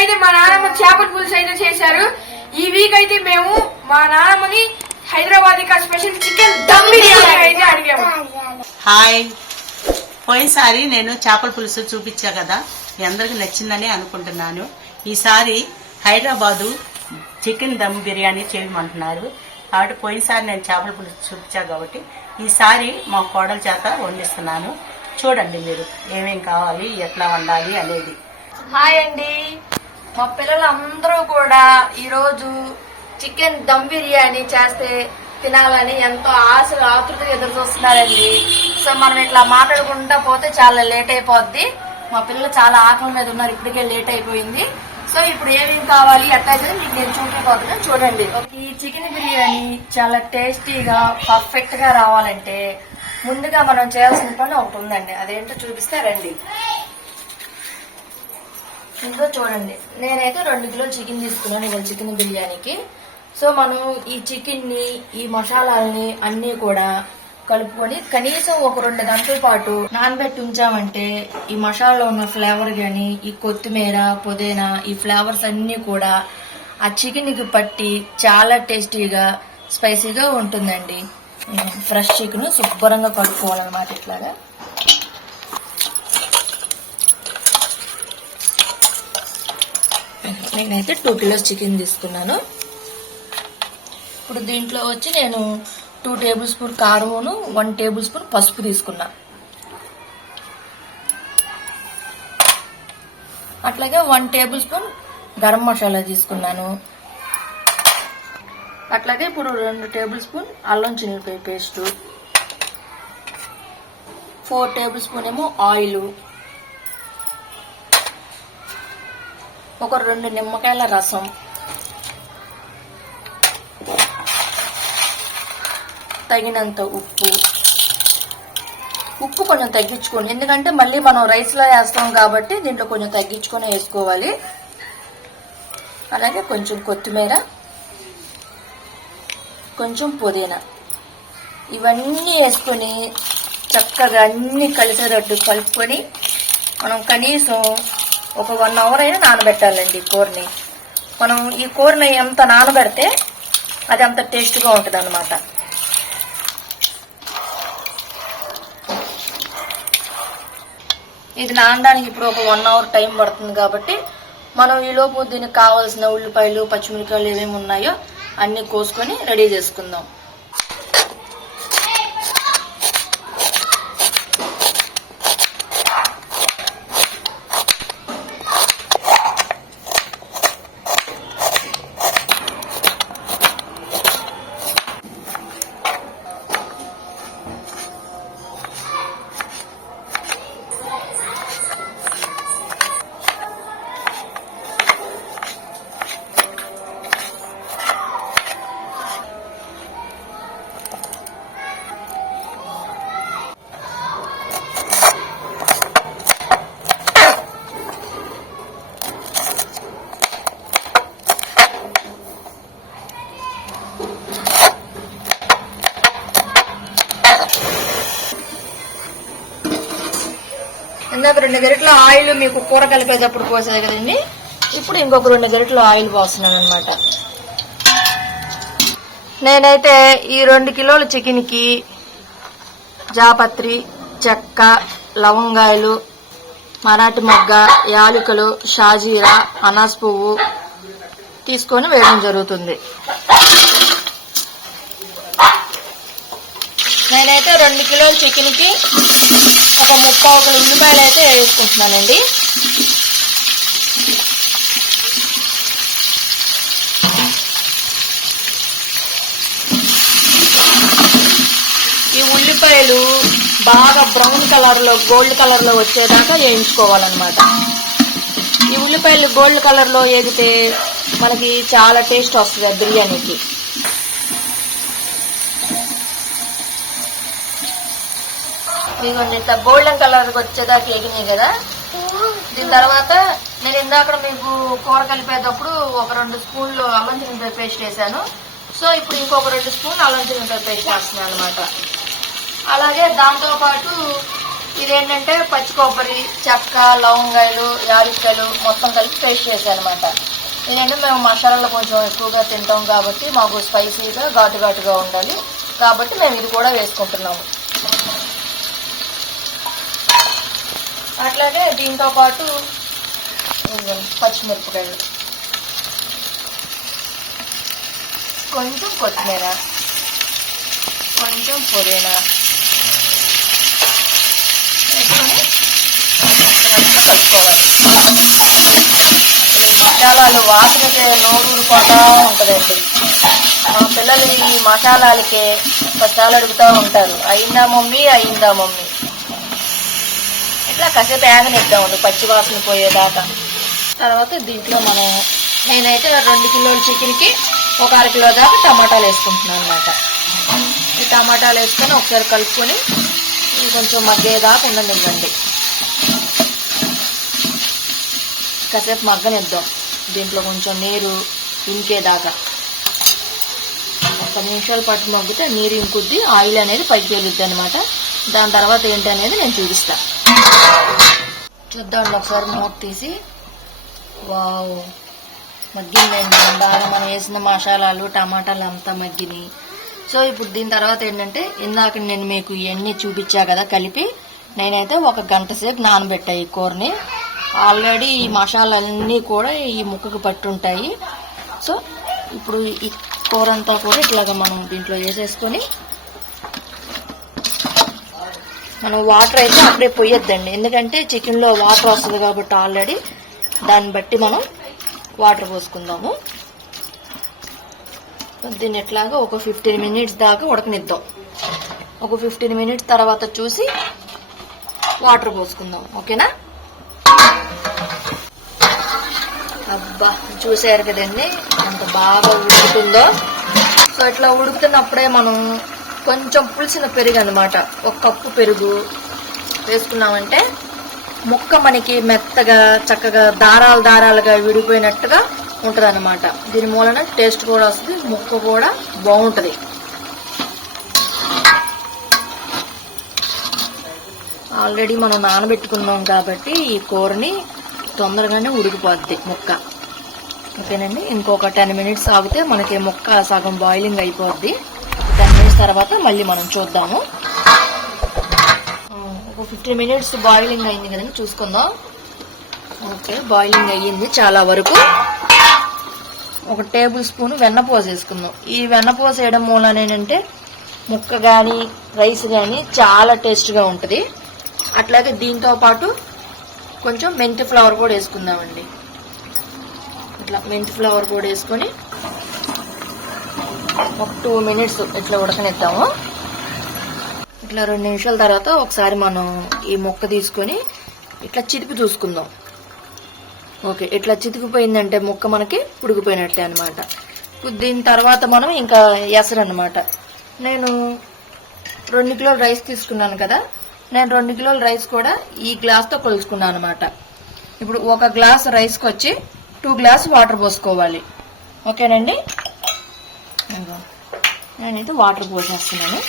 అయితే మా నాన్నమ్మ చేపల పులుసు అయితే చేశారు. ఈ వీక్ అయితే మేము మా నాన్నమ్మని హైదరాబాద్ స్పెషల్ చికెన్ దమ్ బిర్యానీ అయితే అడిగాము. హాయ్. పోయినసారి నేను చేపల పులుసు చూపించా కదా మీ అందరికి నచ్చిందని అనుకుంటున్నాను. ఈసారి హైదరాబాదు చికెన్ దమ్ బిర్యానీ చేయమంటున్నారు. కాబట్టి పోయినసారి నేను చేపల పులుసు చూపించా కాబట్టి ఈసారి మా కోడల చేత వండిస్తున్నాను. చూడండి మీరు ఏమేం కావాలి ఎట్లా వండాలి అనేది. హాయ్ అండి. మా పిల్లలందరూ కూడా ఈరోజు చికెన్ దమ్ బిర్యానీ చేస్తే తినాలని ఎంతో ఆశలు ఆతృతగా ఎదురు చూస్తున్నారండి. సో మనం ఇట్లా మాట్లాడుకుంటా పోతే చాలా లేట్ అయిపోద్ది. మా పిల్లలు చాలా ఆకలి మీద ఉన్నారు ఇప్పటికే లేట్ అయిపోయింది. సో ఇప్పుడు ఏమేమి కావాలి ఎట్లా అయితే మీకు నేను చూపిపోతున్నా చూడండి. ఈ చికెన్ బిర్యానీ చాలా టేస్టీగా పర్ఫెక్ట్గా రావాలంటే ముందుగా మనం చేయాల్సిన పని ఒకటి ఉందండి. అదేంటో చూపిస్తే రండి. ఇంకో చూడండి. నేనైతే రెండు కిలోలు చికెన్ తీసుకున్నాను ఇవాళ చికెన్ బిర్యానీకి. సో మనం ఈ చికెన్ని ఈ మసాలాలని అన్ని కూడా కలుపుకొని కనీసం ఒక రెండు గంటల పాటు నానబెట్టి ఉంచామంటే ఈ మసాలాలో ఉన్న ఫ్లేవర్ కానీ ఈ కొత్తిమీర పుదీనా ఈ ఫ్లేవర్స్ అన్ని కూడా ఆ చికెన్కి పట్టి చాలా టేస్టీగా స్పైసీగా ఉంటుందండి. ఫ్రెష్ చికెన్ శుభ్రంగా కలుపుకోవాలన్నమాట ఇట్లాగా. నేనైతే టూ కిలోస్ చికెన్ తీసుకున్నాను. ఇప్పుడు దీంట్లో వచ్చి నేను టూ టేబుల్ స్పూన్ కారమును వన్ టేబుల్ స్పూన్ పసుపు తీసుకున్నా. అట్లాగే one table spoon garam masala తీసుకున్నాను. అట్లాగే ఇప్పుడు రెండు టేబుల్ స్పూన్ అల్లం చిన్నపాయ పేస్టు ఫోర్ టేబుల్ స్పూన్ ఏమో ఆయిల్. ఒక రెండు నిమ్మకాయల రసం. తగినంత ఉప్పు. ఉప్పు కొంచెం తగ్గించుకోండి. ఎందుకంటే మళ్ళీ మనం రైస్లో వేస్తాం కాబట్టి దీంట్లో కొంచెం తగ్గించుకొని వేసుకోవాలి. అలాగే కొంచెం కొత్తిమీర కొంచెం పుదీనా. ఇవన్నీ వేసుకొని చక్కగా అన్నీ కలిసేటట్టు కలుపుకొని మనం కనీసం ఒక వన్ అవర్ అయినా నానబెట్టాలండి ఈ కూరని. మనం ఈ కూరని ఎంత నానబెడితే అది అంత టేస్ట్గా ఉంటుంది అనమాట ఇది నానడానికి ఇప్పుడు ఒక వన్ అవర్ టైం పడుతుంది కాబట్టి మనం ఈ లోపు దీనికి కావాల్సిన ఉల్లిపాయలు పచ్చిమిరపకాయలు ఏమేమి ఉన్నాయో అన్నీ కోసుకొని రెడీ చేసుకుందాం. ఇందాక రెండు గరిటల ఆయిల్ మీకు కూర కలిపేటప్పుడు పోసేది కదండి? ఇప్పుడు ఇంకొక రెండు గరిటల ఆయిల్ పోస్తున్నాం అనమాట నేనైతే ఈ రెండు కిలోల చికెన్కి జాపత్రి చెక్క లవంగాయలు మరాఠీ మొగ్గ యాలకులు షాజీరా అనాస్ పువ్వు తీసుకొని వేయడం జరుగుతుంది. నేనైతే రెండు కిలోల చికెన్కి ఒక ముప్పై ఒక ఉల్లిపాయలు అయితే వేసుకుంటున్నానండి. ఈ ఉల్లిపాయలు బాగా బ్రౌన్ కలర్లో గోల్డ్ కలర్లో వచ్చేదాకా వేయించుకోవాలన్నమాట. ఈ ఉల్లిపాయలు గోల్డ్ కలర్లో వేగితే మనకి చాలా టేస్ట్ వస్తుంది ఆ బిర్యానీకి. మీకు ఇంత గోల్డెన్ కలర్ వచ్చేదాకా ఎగినాయి కదా? దీని తర్వాత నేను ఇందాక మీకు కూర కలిపేటప్పుడు ఒక రెండు స్పూన్లు అల్లం చిన్నపాయ పేస్ట్ వేసాను. సో ఇప్పుడు ఇంకొక రెండు స్పూన్లు అల్లం చిన్నపాయ పేస్ట్ వేస్తున్నాను అనమాట అలాగే దాంతోపాటు ఇదేంటంటే పచ్చి కొబ్బరి చెక్క లవంగాయలు యాలక్కలు మొత్తం కలిపి పేస్ట్ చేశాను అనమాట ఇదేంటంటే మేము మసాలాలు కొంచెం ఎక్కువగా తింటాం కాబట్టి మాకు స్పైసీగా ఘాటు ఘాటుగా ఉండాలి. కాబట్టి మేము ఇది కూడా వేసుకుంటున్నాము. అట్లాగే దీంతో పాటు పచ్చిమిరపకాయలు. కొంచెం కొత్తిమీర. కొంచెం పుదీనా. వేసుకొని కలుపుకోవాలి మసాలాలు వాసనకే నోరు ఉంటుందండి. మా పిల్లలు ఈ మసాలాలకే చాలా అడుగుతూ ఉంటారు. అయిందా మమ్మీ అయిందా మమ్మీ. కాసేపు ఏగనిద్దామండి పచ్చి వాసన పోయేదాకా. తర్వాత దీంట్లో మనం నేనైతే రెండు కిలోల చికెన్కి ఒక అర కిలో దాకా టమాటాలు వేసుకుంటున్నాను అనమాట ఈ టమాటాలు వేసుకొని ఒకసారి కలుపుకొని కొంచెం మగ్గేదాకా ఉండనివ్వండి. కాసేపు మగ్గనిద్దాం. దీంట్లో కొంచెం నీరు ఇంకేదాకా. ఒక నిమిషాలు పట్టు మగ్గితే నీరు ఇంకుద్ది ఆయిల్ అనేది పైకి వెళ్ళిద్ది అనమాట దాని తర్వాత ఏంటి అనేది నేను చూపిస్తాను చూద్దాం ఒకసారి మూత తీసి. వావ్. మగ్గిందండి. బాగా మనం వేసిన మసాలాలు టమాటాలు అంతా మగ్గినాయి. సో ఇప్పుడు దీని తర్వాత ఏంటంటే ఇందాక నేను మీకు ఇవన్నీ చూపించా కదా కలిపి నేనైతే ఒక గంట సేపు నానబెట్టా ఈ కూరని. ఆల్రెడీ ఈ మసాలాలన్నీ కూడా ఈ ముక్కకు పట్టుంటాయి. సో ఇప్పుడు ఈ కూర అంతా కూడా ఇట్లాగా మనం దీంట్లో వేసేసుకొని మనం వాటర్ అయితే అప్పుడే పోయొద్దండి ఎందుకంటే చికెన్లో వాటర్ వస్తుంది కాబట్టి ఆల్రెడీ దాన్ని బట్టి మనం వాటర్ పోసుకుందాము. దీన్ని ఎట్లాగా ఒక ఫిఫ్టీన్ మినిట్స్ దాకా ఉడకనిద్దాం. ఒక ఫిఫ్టీన్ మినిట్స్ తర్వాత చూసి వాటర్ పోసుకుందాం. ఓకేనా? అబ్బా చూసారు కదండి ఎంత బాగా ఉడుకుతుందో. సో ఇట్లా ఉడుకుతున్నప్పుడే మనం కొంచెం పులిసిన పెరుగు అనమాట ఒక కప్పు పెరుగు వేసుకున్నామంటే ముక్క మనకి మెత్తగా చక్కగా దారాలు దారాలుగా విడిపోయినట్టుగా ఉంటుంది అనమాట దీని మూలన టేస్ట్ కూడా వస్తుంది ముక్క కూడా బాగుంటుంది. ఆల్రెడీ మనం నానబెట్టుకున్నాం కాబట్టి ఈ కూరని తొందరగానే ఉడికిపోద్ది ముక్క. ఓకేనండి? ఇంకొక టెన్ మినిట్స్ ఆగితే మనకి ముక్క సగం బాయిలింగ్ అయిపోద్ది. టెన్ మినిట్స్ తర్వాత మళ్ళీ మనం చూద్దాము. ఒక ఫిఫ్టీన్ మినిట్స్ బాయిలింగ్ అయింది కదండి చూసుకుందాం. ఓకే బాయిలింగ్ అయ్యింది చాలా వరకు. ఒక టేబుల్ స్పూన్ వెన్నపూస వేసుకుందాం. ఈ వెన్నపూస వేయడం మూలన ఏంటంటే ముక్క కానీ రైస్ కానీ చాలా టేస్ట్గా ఉంటుంది. అట్లాగే దీంతో పాటు కొంచెం మెంతి ఫ్లవర్ కూడా వేసుకుందామండి. ఇట్లా మెంతి ఫ్లవర్ కూడా వేసుకొని ఒక టూ మినిట్స్ ఇట్లా ఉడకనిద్దాము. ఇట్లా రెండు నిమిషాల తర్వాత ఒకసారి మనం ఈ మొక్క తీసుకొని ఇట్లా చితిపి చూసుకుందాం. ఓకే ఇట్లా చితికిపోయిందంటే ముక్క మనకి ఉడికిపోయినట్టే అనమాట దీని తర్వాత మనం ఇంకా ఎసరు అనమాట నేను రెండు కిలోల రైస్ తీసుకున్నాను కదా నేను రెండు కిలోల రైస్ కూడా ఈ గ్లాస్తో కొలుచుకున్నాను అనమాట ఇప్పుడు ఒక గ్లాస్ రైస్కి వచ్చి టూ గ్లాస్ వాటర్ పోసుకోవాలి. ఓకేనండి? నేనైతే వాటర్ పోసేస్తున్నాను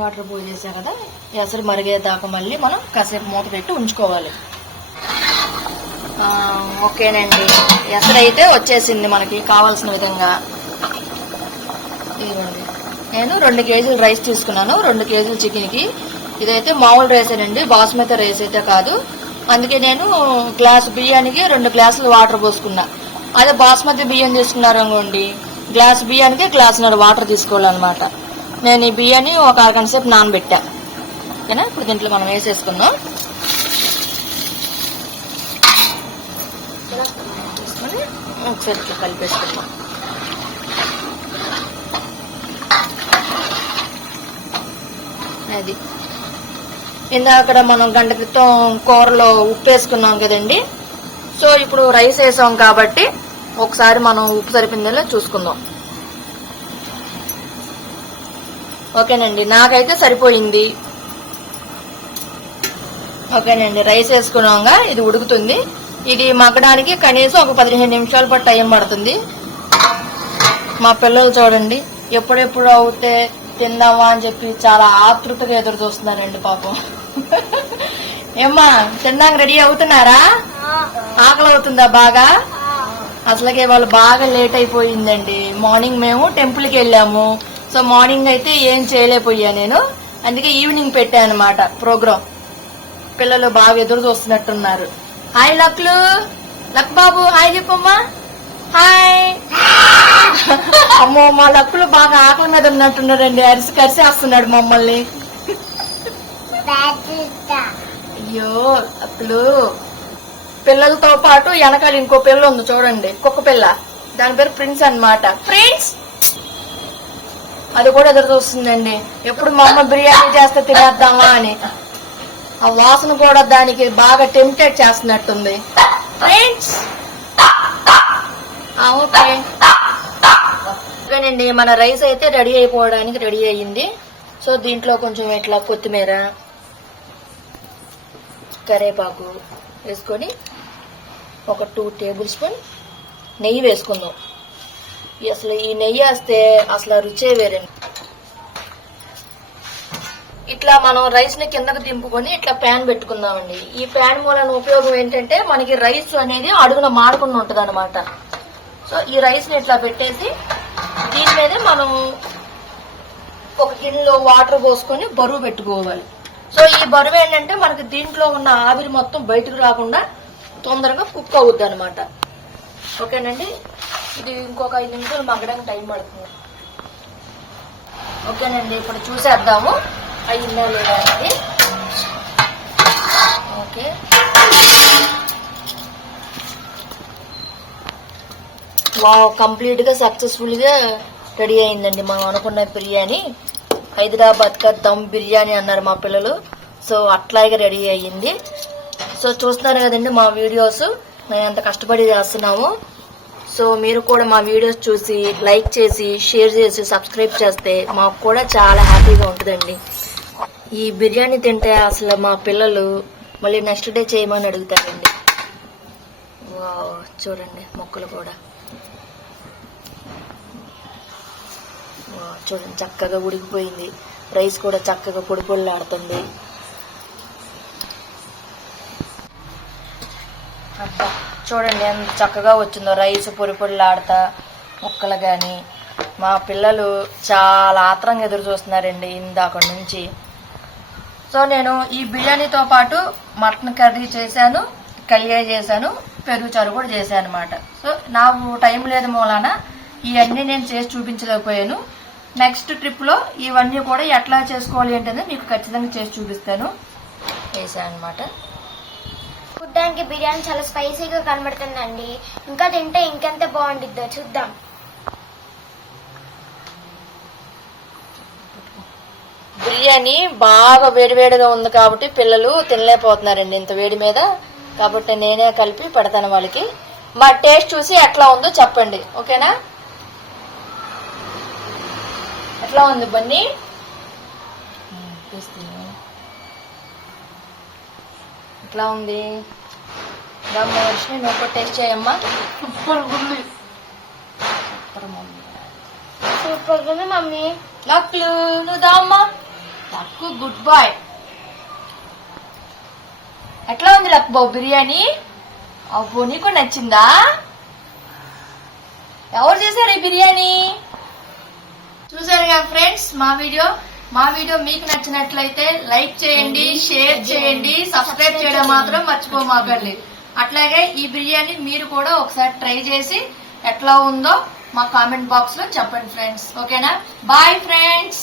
వాటర్ పోసేసా కదా ఎసరు మరిగేదాకా మళ్ళీ మనం కాసేపు మూత పెట్టి ఉంచుకోవాలి. ఓకేనండి. ఎసరు అయితే వచ్చేసింది మనకి కావాల్సిన విధంగా. ఇవ్వండి నేను రెండు కేజీలు రైస్ తీసుకున్నాను రెండు కేజీలు చికెన్కి. ఇదైతే మామూలు రైసేనండి బాస్మతి రైస్ అయితే కాదు. అందుకే నేను గ్లాస్ బియ్యానికి రెండు గ్లాసులు వాటర్ పోసుకున్నా. అదే బాస్మతి బియ్యం తీసుకున్నారు అనుకోండి గ్లాస్ బియ్యానికి గ్లాసున్నర వాటర్ తీసుకోవాలన్నమాట. నేను ఈ బియ్యాన్ని ఒక అరగంట సేపు నానబెట్టా. ఓకేనా? ఇప్పుడు దీంట్లో మనం వేసేసుకున్నాం ఒకసారి ఇట్లా కలిపేసుకుందాం. అది. ఇందాక మనం గంట క్రితం కూరలో ఉప్పు వేసుకున్నాం కదండి. సో ఇప్పుడు రైస్ వేసాం కాబట్టి ఒకసారి మనం ఉప్పు సరిపోయిందో చూసుకుందాం. ఓకేనండి నాకైతే సరిపోయింది. ఓకేనండి రైస్ వేసుకున్నాగా ఇది ఉడుకుతుంది. ఇది మగ్గడానికి కనీసం ఒక పదిహేను నిమిషాల పాటు టైం పడుతుంది. మా పిల్లలు చూడండి ఎప్పుడెప్పుడు అవుతే తిందామా అని చెప్పి చాలా ఆతృతగా ఎదురు చూస్తున్నారండి పాపం. ఏమ్మా తినడానికి రెడీ అవుతున్నారా? ఆకలి అవుతుందా బాగా? అసలుకే వాళ్ళు బాగా లేట్ అయిపోయిందండి. మార్నింగ్ మేము టెంపుల్కి వెళ్ళాము. సో మార్నింగ్ అయితే ఏం చేయలేకపోయా నేను. అందుకే ఈవినింగ్ పెట్టాను అనమాట ప్రోగ్రామ్ పిల్లలు బాగా ఎదురు చూస్తున్నట్టున్నారు. హాయ్ లక్లు. లక్ బాబు హాయ్ చెప్పమ్మా. హాయ్. అమ్మో మా లక్కులు బాగా ఆకలి మీద ఉన్నట్టున్నారండి. అరిసి కరిసి వస్తున్నాడు మమ్మల్ని. అయ్యో లక్కులు పిల్లలతో పాటు వెనకాల ఇంకో పిల్ల ఉంది చూడండి. కుక్క పిల్ల. దాని పేరు ప్రిన్స్ అన్నమాట. ప్రిన్స్? అది కూడా ఎదురు చూస్తుందండి. ఎప్పుడు మా అమ్మ బిర్యానీ చేస్తే తినేద్దామా అని. ఆ వాసన కూడా దానికి బాగా టెంప్టెడ్ చేస్తున్నట్టుంది. Friends okay. ఓకేనండి మన రైస్ అయితే రెడీ అయిపోవడానికి రెడీ అయ్యింది. సో దీంట్లో కొంచెం ఇట్లా కొత్తిమీర కరేపాకు వేసుకొని ఒక టూ టేబుల్ స్పూన్ నెయ్యి వేసుకుందాం. అసలు ఈ నెయ్యి వేస్తే అసలు రుచే వేరండి. ఇట్లా మనం రైస్ని కిందకు దింపుకొని ఇట్లా ప్యాన్ పెట్టుకుందామండి. ఈ ప్యాన్ మూలన ఉపయోగం ఏంటంటే మనకి రైస్ అనేది అడుగున మాడకుండా ఉంటుంది అనమాట సో ఈ రైస్ని ఇట్లా పెట్టేసి దీని మీద మనం ఒక గిన్నెలో వాటర్ పోసుకొని బరువు పెట్టుకోవాలి. సో ఈ బరువు ఏంటంటే మనకి దీంట్లో ఉన్న ఆవిరి మొత్తం బయటకు రాకుండా తొందరగా కుక్ అవుద్ది అనమాట ఓకేనండి? ఇది ఇంకొక ఐదు నిమిషాలు మగ్గడానికి టైం పడుతుంది. ఓకేనండి ఇప్పుడు చూసేద్దాము. అయిందా లేదా అనేది. ఓకే. మా కంప్లీట్గా సక్సెస్ఫుల్గా రెడీ అయిందండి మనం అనుకున్న బిర్యానీ. హైదరాబాద్ కా దమ్ బిర్యానీ అన్నారు మా పిల్లలు. సో అట్లాగే రెడీ అయ్యింది. సో చూస్తున్నారు కదండి మా వీడియోస్ మేము ఎంత కష్టపడి చేస్తున్నాము సో మీరు కూడా మా వీడియోస్ చూసి లైక్ చేసి షేర్ చేసి సబ్స్క్రైబ్ చేస్తే మాకు కూడా చాలా హ్యాపీగా ఉంటుందండి. ఈ బిర్యానీ తింటే అసలు మా పిల్లలు మళ్ళీ నెక్స్ట్ డే చేయమని అడుగుతారండి. వావ్, చూడండి మొక్కలు కూడా వావ్, చూడండి చక్కగా ఉడికిపోయింది. రైస్ కూడా చక్కగా పొడి పొడిలాడుతుంది. అబ్బా చూడండి ఎంత చక్కగా వచ్చిందో రైస్ పొడి పొడిలాడతా ముక్కలు కానీ మా పిల్లలు చాలా ఆత్రంగా ఎదురు చూస్తున్నారండి ఇందాక నుంచి. సో నేను ఈ బిర్యానీతో పాటు మటన్ కర్రీ చేశాను కళ్యాణ్ చేశాను పెరుగు చారు కూడా చేశాను అనమాట సో నాకు టైం లేదు మూలాన ఇవన్నీ నేను చేసి చూపించలేకపోయాను. నెక్స్ట్ ట్రిప్లో ఇవన్నీ కూడా ఎట్లా చేసుకోవాలి ఏంటనేది మీకు ఖచ్చితంగా చేసి చూపిస్తాను. చేశాను అనమాట చూడ్డానికి బిర్యానీ చాలా స్పైసీగా కనబడుతుందండి. ఇంకా తింటే ఇంకెంత బాగుండిద్దో చూద్దాం. బిర్యానీ బాగా వేడివేడిగా ఉంది కాబట్టి పిల్లలు తినలేకపోతున్నారండి ఇంత వేడి మీద. కాబట్టి నేనే కలిపి పెడతాను వాళ్ళకి. మా టేస్ట్ చూసి ఎట్లా ఉందో చెప్పండి. ఓకేనా? ఎట్లా ఉంది బన్నీ. తీస్తాను. ఎట్లా ఉంది? దమ్మ వర్షిని నువ్వు కూడా టేస్ట్ చేయమ్మా. సూపర్ ఉంది. సూపర్ ఉంది మమ్మీ. లక్లు నువ్వు దామ్మా లక్కు గుడ్ బాయ్ ఎట్లా ఉంది లక్ బాబు బిర్యానీ? అబ్బో నీకు నచ్చిందా? ఎవరు చేశారు ఈ బిర్యానీ? చూసారు కదా ఫ్రెండ్స్ మా వీడియో? మా వీడియో మీకు నచ్చినట్లయితే లైక్ చేయండి షేర్ చేయండి సబ్స్క్రైబ్ చేయడం మాత్రం మర్చిపోమాకండి అట్లాగే ఈ బిర్యానీ మీరు కూడా ఒకసారి ట్రై చేసి ఎట్లా ఉందో మా కామెంట్ బాక్స్లో చెప్పండి ఫ్రెండ్స్. ఓకేనా? Bye friends!